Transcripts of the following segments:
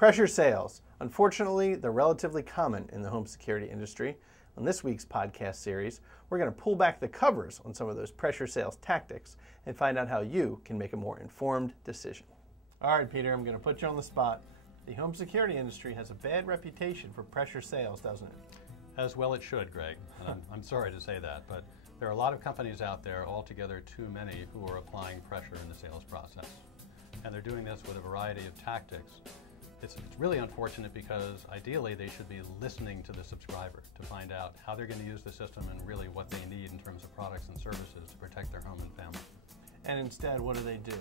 Pressure sales. Unfortunately, they're relatively common in the home security industry. On this week's podcast series, we're going to pull back the covers on some of those pressure sales tactics and find out how you can make a more informed decision. All right, Peter, I'm going to put you on the spot. The home security industry has a bad reputation for pressure sales, doesn't it? As well it should, Greg. I'm sorry to say that, but there are a lot of companies out there, altogether too many, who are applying pressure in the sales process. And they're doing this with a variety of tactics. It's really unfortunate because ideally they should be listening to the subscriber to find out how they're going to use the system and really what they need in terms of products and services to protect their home and family. And instead, what do they do?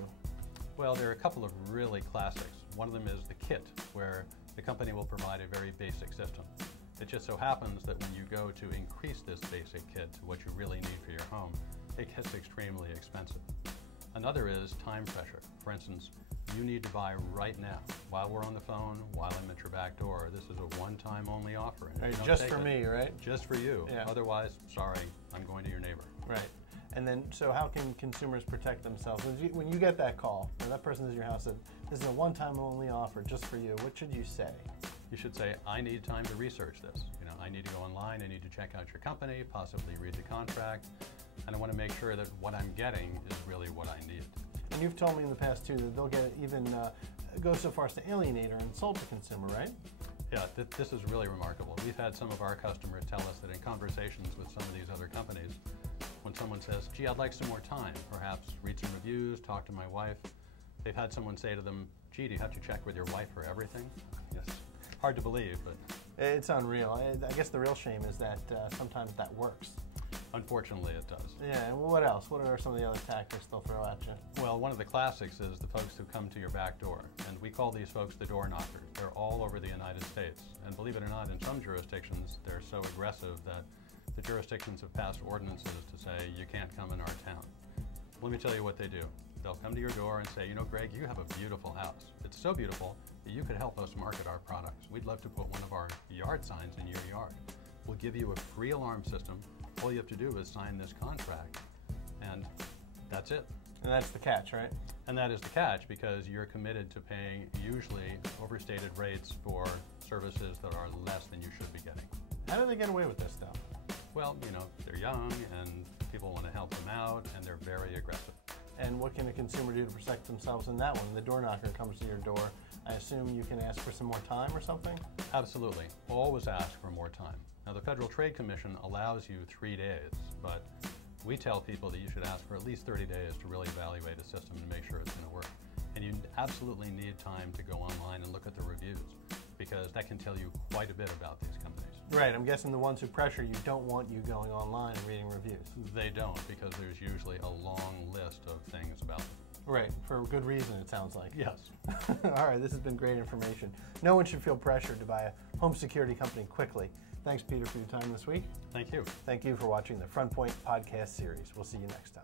Well, there are a couple of really classics. One of them is the kit, where the company will provide a very basic system. It just so happens that when you go to increase this basic kit to what you really need for your home, it gets extremely expensive. Another is time pressure. For instance, you need to buy right now, while we're on the phone, while I'm at your back door. This is a one-time only offer. Right, just for me, right? Just for you. Yeah. Otherwise, sorry, I'm going to your neighbor. Right. And then, so how can consumers protect themselves? When you get that call, or that person is in your house, that this is a one-time only offer just for you, what should you say? You should say, I need time to research this. I need to go online, I need to check out your company, possibly read the contract, and I want to make sure that what I'm getting is really what I need. And you've told me in the past, too, that they'll get even go so far as to alienate or insult the consumer, right? Yeah, this is really remarkable. We've had some of our customers tell us that in conversations with some of these other companies, when someone says, gee, I'd like some more time, perhaps read some reviews, talk to my wife, they've had someone say to them, gee, do you have to check with your wife for everything? Yes. Hard to believe, but... It's unreal. I guess the real shame is that sometimes that works. Unfortunately, it does. Yeah, and what else? What are some of the other tactics they'll throw at you? Well, one of the classics is the folks who come to your back door, and we call these folks the door knockers. They're all over the United States, and believe it or not, in some jurisdictions, they're so aggressive that the jurisdictions have passed ordinances to say you can't come in our town. Let me tell you what they do. They'll come to your door and say, you know, Greg, you have a beautiful house. It's so beautiful that you could help us market our products. We'd love to put one of our yard signs in your yard. We'll give you a free alarm system. All you have to do is sign this contract, and that's it. And that's the catch, right? And that is the catch, because you're committed to paying usually overstated rates for services that are less than you should be getting. How do they get away with this stuff? Well, they're young, and people want to help them out, and they're very aggressive. And what can a consumer do to protect themselves in that one? The door knocker comes to your door. I assume you can ask for some more time or something? Absolutely. Always ask for more time. Now, the Federal Trade Commission allows you 3 days, but we tell people that you should ask for at least 30 days to really evaluate a system and make sure it's going to work. And you absolutely need time to go online and look at the reviews, because that can tell you quite a bit about these companies. Right, I'm guessing the ones who pressure you don't want you going online and reading reviews. They don't, because there's usually a long list of things about them. Right, for good reason, it sounds like. Yes. All right, this has been great information. No one should feel pressured to buy a home security company quickly. Thanks, Peter, for your time this week. Thank you. Thank you for watching the FrontPoint podcast series. We'll see you next time.